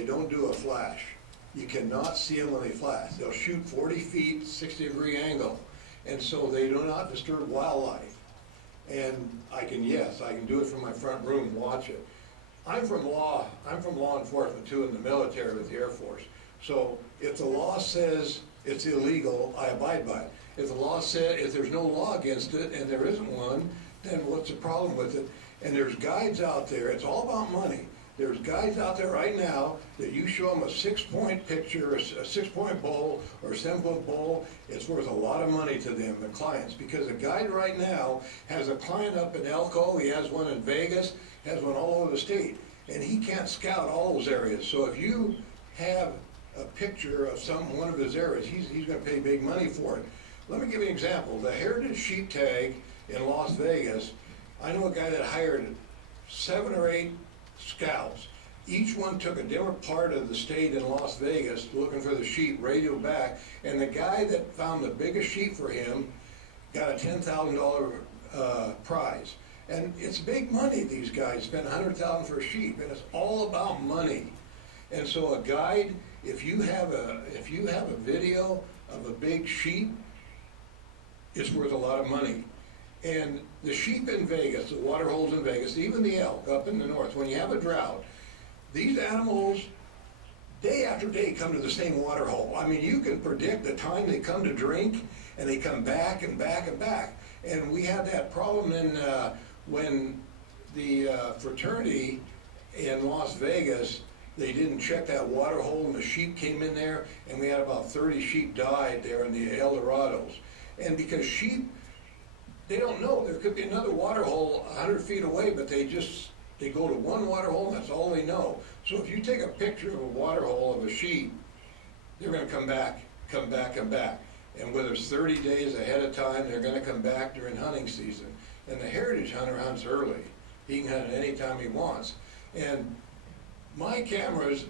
they don't do a flash. You cannot see them when they flash. They'll shoot 40 feet, 60-degree angle, and so they do not disturb wildlife. And I can do it from my front room and watch it. I'm from law enforcement too, in the military with the Air Force. So if the law says it's illegal, I abide by it. If the law says, if there's no law against it, and there isn't one, then what's the problem with it? And there's guides out there, it's all about money. There's guides out there right now that you show them a 6-point picture, a 6-point bowl, or a 7-foot bowl, it's worth a lot of money to them, the clients, because a guide right now has a client up in Elko, he has one in Vegas, has one all over the state, and he can't scout all those areas. So if you have a picture of one of his areas, he's going to pay big money for it. Let me give you an example. The Heritage Sheep Tag in Las Vegas, I know a guy that hired 7 or 8 scouts. Each one took a different part of the state in Las Vegas looking for the sheep, radioed back, and the guy that found the biggest sheep for him got a $10,000 prize. And it's big money. These guys spend $100,000 for a sheep, and it's all about money. And so a guide, if you have a video of a big sheep, it's worth a lot of money. And the sheep in Vegas, the water holes in Vegas, even the elk up in the north, when you have a drought, these animals, day after day, come to the same water hole. I mean, you can predict the time they come to drink, and they come back and back and back. And we had that problem in when the fraternity in Las Vegas, they didn't check that water hole, and the sheep came in there, and we had about 30 sheep died there in the Eldorados. And because sheep, they don't know. There could be another water hole 100 feet away, but they go to one water hole, and that's all they know. So if you take a picture of a water hole of a sheep, they're going to come back, come back, come back. And whether it's 30 days ahead of time, they're going to come back during hunting season. And the heritage hunter hunts early. He can hunt any time he wants. And my cameras,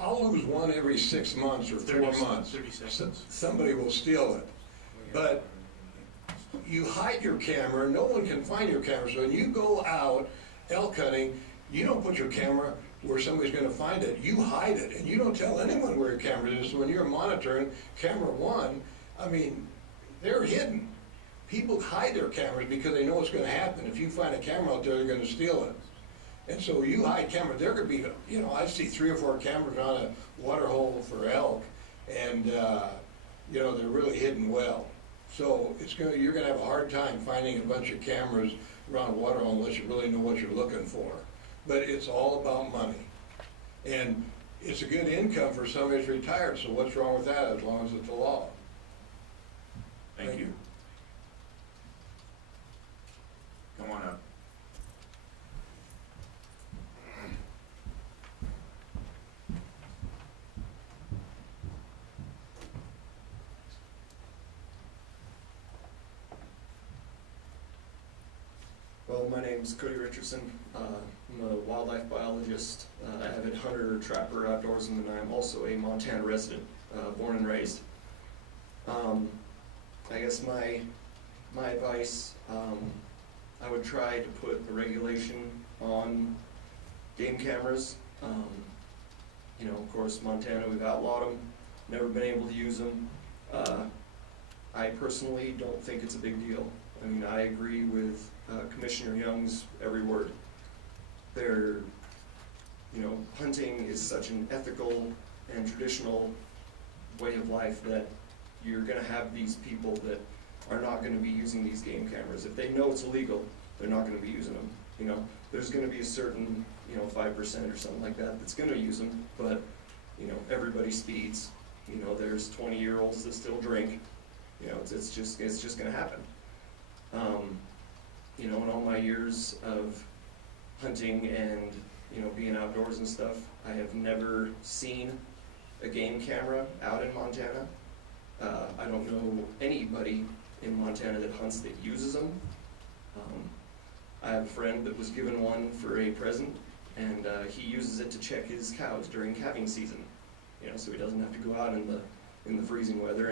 I'll lose one every 6 months or 4 months. 30 seconds. Somebody will steal it. But you hide your camera, no one can find your camera. So when you go out elk hunting, you don't put your camera where somebody's going to find it. You hide it, and you don't tell anyone where your camera is. So when you're monitoring camera one, I mean, they're hidden. People hide their cameras because they know what's going to happen. If you find a camera out there, they're going to steal it. And so you hide camera. There could be, you know, I see 3 or 4 cameras on a water hole for elk, and you know, they're really hidden well. So you're going to have a hard time finding a bunch of cameras around a water hole unless you really know what you're looking for. But it's all about money. And it's a good income for somebody who's retired, so what's wrong with that as long as it's the law? Thank you. Come on up. Well, my name is Cody Richardson. I'm a wildlife biologist, avid hunter, trapper, outdoorsman, and I'm also a Montana resident, born and raised. I guess my advice, I would try to put a regulation on game cameras. You know, of course, Montana, we've outlawed them, never been able to use them. I personally don't think it's a big deal. I mean, I agree with Commissioner Young's every word. You know, hunting is such an ethical and traditional way of life that you're going to have these people that are not going to be using these game cameras. If they know it's illegal, they're not going to be using them. You know, there's going to be a certain, you know, 5% or something like that that's going to use them, but, you know, everybody speeds. You know, there's 20-year-olds that still drink. You know, it's just going to happen. You know, in all my years of hunting and, you know, being outdoors and stuff, I have never seen a game camera out in Montana. I don't know anybody in Montana that hunts that uses them. I have a friend that was given one for a present, and he uses it to check his cows during calving season. You know, so he doesn't have to go out in the freezing weather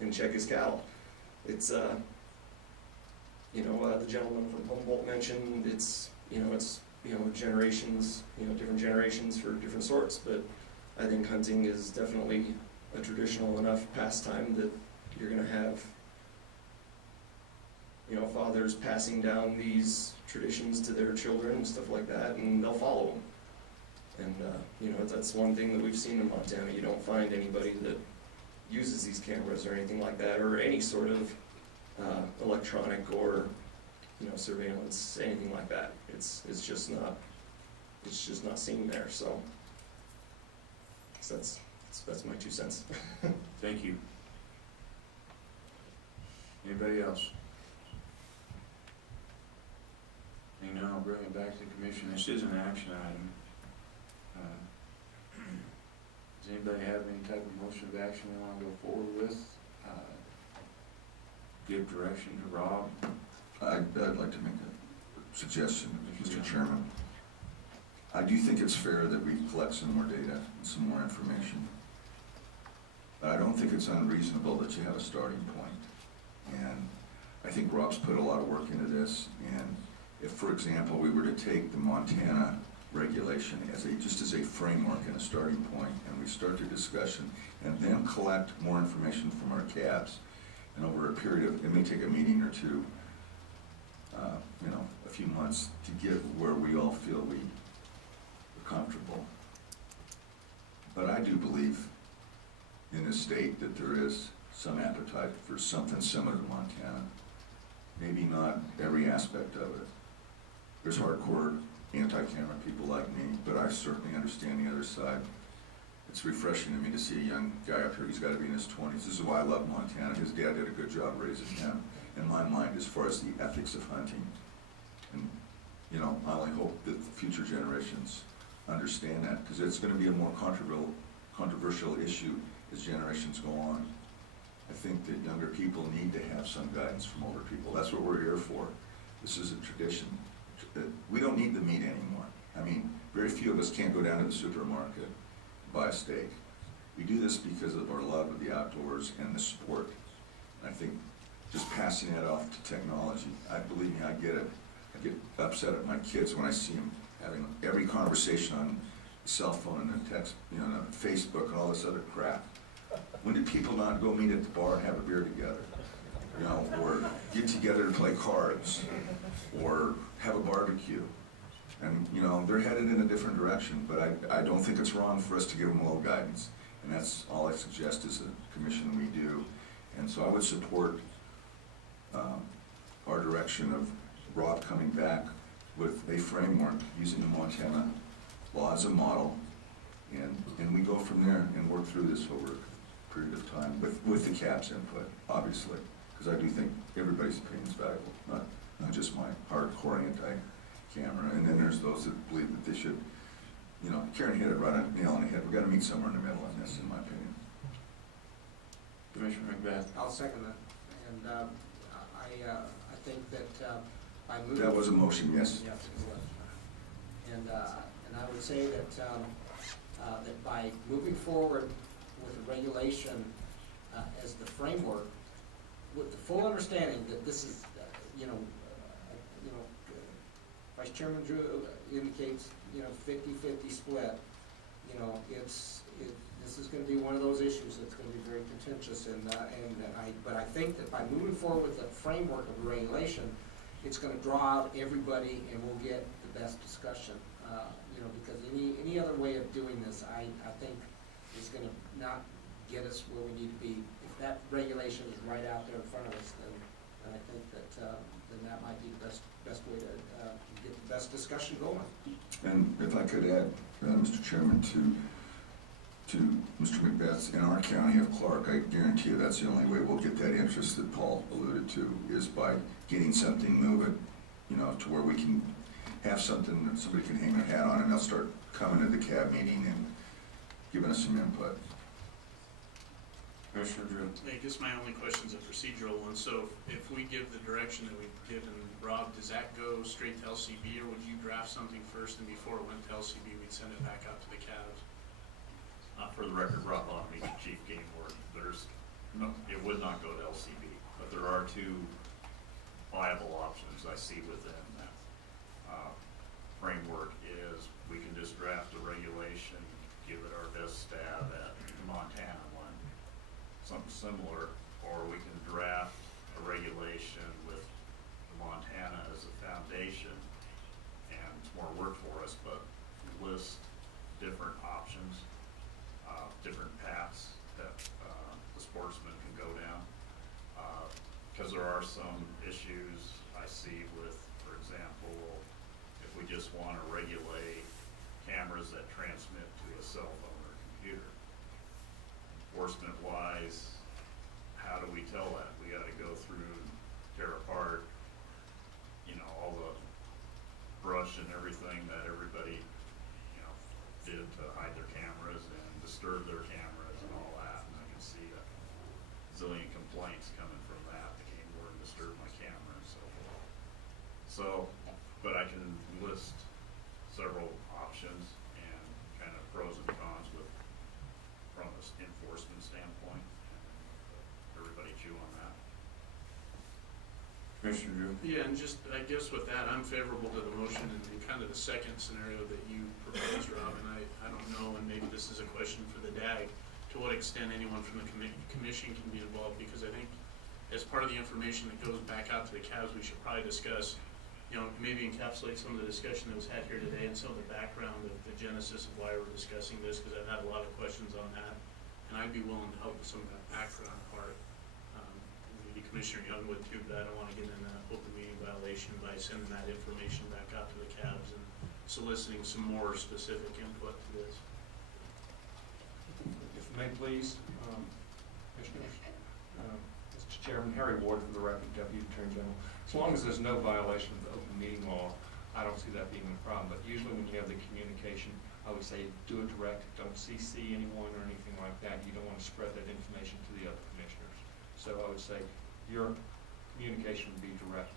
and check his cattle. It's the gentleman from Humboldt mentioned, it's generations, different generations for different sorts, but I think hunting is definitely a traditional enough pastime that you're going to have, fathers passing down these traditions to their children and stuff like that, and they'll follow them. And, that's one thing that we've seen in Montana. You don't find anybody that uses these cameras or anything like that, or any sort of electronic or, surveillance, anything like that. It's just not seen there, so that's my 2 cents. Thank you. Anybody else? Hang on, I'll bring it back to the commission. This is an action item. Does anybody have any type of motion of action they want to go forward with? Give direction to Rob? I'd like to make a suggestion, Mr. Chairman. I do think it's fair that we collect some more data and some more information. But I don't think it's unreasonable that you have a starting point. And I think Rob's put a lot of work into this. And if, for example, we were to take the Montana regulation just as a framework and a starting point, and we start the discussion, and then collect more information from our cabs, and over a period of, it may take a meeting or two, a few months to get where we all feel we are comfortable. But I do believe in this state that there is some appetite for something similar to Montana. Maybe not every aspect of it. There's hardcore anti-camera people like me, but I certainly understand the other side. It's refreshing to me to see a young guy up here. He's got to be in his 20s. This is why I love Montana. His dad did a good job raising him, in my mind, as far as the ethics of hunting. And, I only hope that the future generations understand that, because it's going to be a more controversial issue as generations go on. I think that younger people need to have some guidance from older people. That's what we're here for. This is a tradition. We don't need the meat anymore. I mean, very few of us can't go down to the supermarket and buy a steak. We do this because of our love of the outdoors and the sport. And I think just passing that off to technology, believe me, I get it. I get upset at my kids when I see them having every conversation on the cell phone and the text, Facebook and all this other crap. When did people not go meet at the bar and have a beer together? Or get together to play cards, or have a barbecue? And, they're headed in a different direction, but I don't think it's wrong for us to give them a little guidance. And that's all I suggest as a commission we do. And so I would support our direction of Rob coming back with a framework using the Montana law as a model, and we go from there and work through this over a period of time with the CAB's input, obviously, because I do think everybody's opinion is valuable, not just my hardcore anti-camera. And then there's those that believe that they should, Karen hit it right on the nail on the head. We've got to meet somewhere in the middle on this, in my opinion. Commissioner Macbeth? I'll second that. And I think that by moving... That was a motion, yes. Yes, it was. And I would say that that by moving forward with a regulation as the framework, with the full understanding that this is, Vice Chairman Drew indicates, 50-50 split. This is going to be one of those issues that's going to be very contentious, but I think that by moving forward with the framework of the regulation, it's going to draw out everybody, and we'll get the best discussion. Because any other way of doing this, I think, is going to not get us where we need to be. If that regulation is right out there in front of us, then I think that then that might be the best way to get the best discussion going. And if I could add, Mr. Chairman, to Mr. Macbeth's, in our county of Clark, I guarantee you that's the only way we'll get that interest that Paul alluded to, is by getting something moving, to where we can have something that somebody can hang their hat on, and they'll start coming to the CAB meeting and giving us some input. Commissioner Drew? I guess my only question is a procedural one. So if we give the direction that we've given Rob, does that go straight to LCB, or would you draft something first, and before it went to LCB, we'd send it back out to the cabs? For the record, Rob Buonamici, Chief Game Warden. It would not go to LCB, but there are two viable options I see within that. framework is we can just draft a regulation, give it our best stab at the Montana one, something similar, or we can draft a regulation with the Montana as a foundation, and it's more work for us, but list different options, different paths that the sportsman can go down. Because there are some issues I see with, for example, if we just want to regulate cameras that transmit to a cell phone or computer. Enforcement wise, how do we tell that? We got to go through, tear apart, you know, all the brush and everything that everybody, you know, did to hide their cameras and disturb their cameras and all that. And I can see a zillion complaints coming from that. The game warden disturbed my camera and so forth. So, but I can list several options and kind of pros and cons with, from an enforcement standpoint. Everybody chew on that. Commissioner Drew? Yeah, and just, I guess with that, I'm favorable to the motion and kind of the second scenario that you proposed, Rob, and I don't know, and maybe this is a question for the DAG, to what extent anyone from the commission can be involved, because I think as part of the information that goes back out to the cabs, we should probably discuss, you know, maybe encapsulate some of the discussion that was had here today and some of the background of the genesis of why we're discussing this, because I've had a lot of questions on that, and I'd be willing to help with some of that background part. Maybe Commissioner Young would too, but I don't want to get in an open meeting violation by sending that information back out to the cabs and soliciting some more specific input to this. If I may please, Commissioners, Mr. Chairman, Harry Warden from the Rapid Deputy Attorney General. As long as there's no violation of the open meeting law, I don't see that being a problem. But usually when you have the communication, I would say do it direct, don't CC anyone or anything like that. You don't want to spread that information to the other commissioners. So I would say your communication would be direct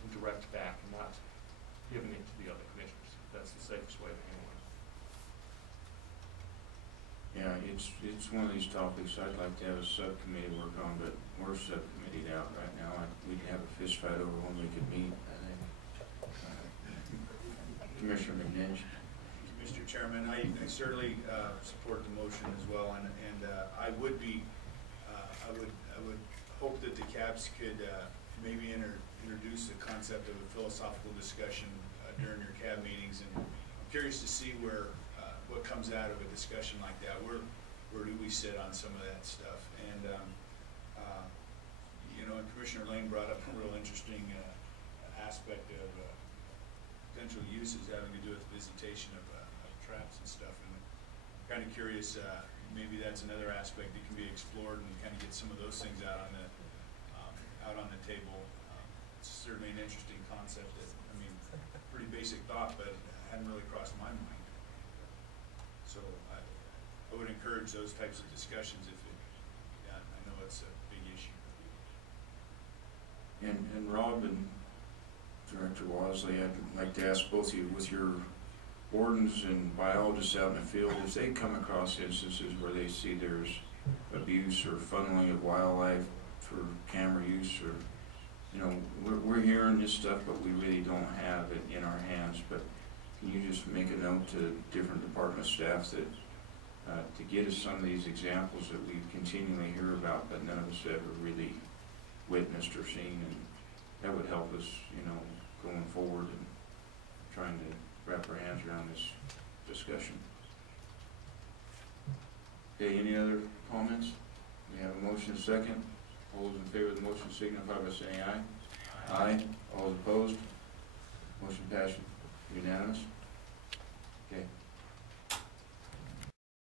and direct back and not giving it to the other commissioners. That's the safest way of handling it. Yeah, it's one of these topics I'd like to have a subcommittee work on, but we're subcommitteed out right now. We'd have a fist fight over when we could meet, I think. Commissioner McNinch? Mr. Chairman, I certainly support the motion as well, and I would hope that the cabs could maybe introduce the concept of a philosophical discussion during your cab meetings, and I'm curious to see what comes out of a discussion like that. Where do we sit on some of that stuff? And you know, and Commissioner Lane brought up a real interesting aspect of potential uses having to do with visitation of traps and stuff. And I'm kind of curious, maybe that's another aspect that can be explored and kind of get some of those things out on the table. It's certainly an interesting concept. That, I mean, pretty basic thought, but it hadn't really crossed my mind. So I would encourage those types of discussions if it, yeah, I know it's a big issue. And Rob and Director Wasley, I'd like to ask both of you, with your wardens and biologists out in the field, if they come across instances where they see there's abuse or funneling of wildlife for camera use, or, you know, we're hearing this stuff, but we really don't have it in our hands. But can you just make a note to different department staff that to get us some of these examples that we continually hear about, but none of us ever really witnessed or seen, and that would help us, you know, going forward and trying to wrap our hands around this discussion. Okay, any other comments? We have a motion second. All those in favor of the motion signify by saying aye. Aye. All opposed? Motion passed unanimous. Okay.